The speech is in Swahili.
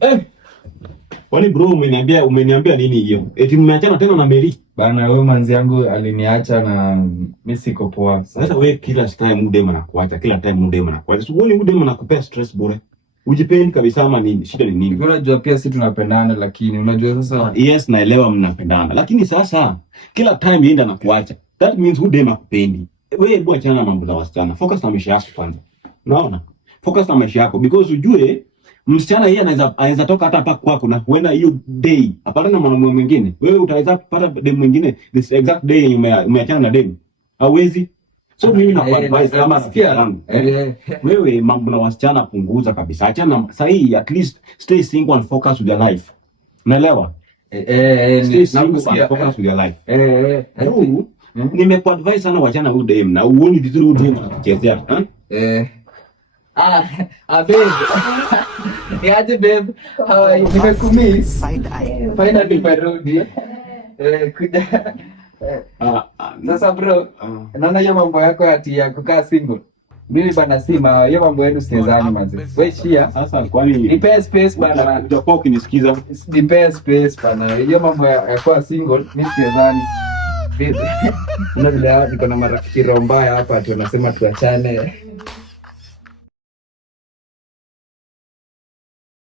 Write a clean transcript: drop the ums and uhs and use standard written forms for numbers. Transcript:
Eh. Kwani bro umeniambia nini hiyo? Eti mmeachana tena na Mary? Bana wewe manzi yangu aliniacha na mimi siko poa. Sasa wewe kila time mude anakuacha, kila time mude anakuacha. So wewe mude anakupea stress bure. Ujipendi kabisa ama nini? Shida ni nini? Unajua pia sisi tunapendana lakini unajua sasa yes naelewa mnapendana. Lakini sasa kila time yenda anakuacha. That means mude anakupendi. Wewe hebu achana na mambo za wasichana. Focus na maisha yako kwanza. Unaona? Focus na maisha yako because ujue msichana yeye anaweza toka hata hapa kwako na huenda hiyo day apata na mwanamume mwingine. Wewe utaweza kupata dem mwingine this exact day umeachana na dem. Hauwezi. So mimi na advice kama rafiki yangu. Wewe mambo na wasichana punguza kabisa. Achana sahi at least stay single and focus with your life. Unaelewa? Stay single and focus with your life. Nimekuadvise sana wachana huyu dem na uone vizuri huyu dem anakuchezea. Babe. Niaje babe? How are you? Nimekumiss. Finally nimerudi. Kuja. Sasa bro, naona hiyo mambo yako ati ya kukaa single. Mimi bana sima, hiyo mambo yenu siwezani manzi. Wewe shia. Sasa kwani nipe space bana. Utakuwa ukinisikiza. Nipe space bana. Hiyo mambo ya kuwa single mimi siwezani. Ndio vile niko na marafiki roho mbaya hapa ati wanasema tuachane.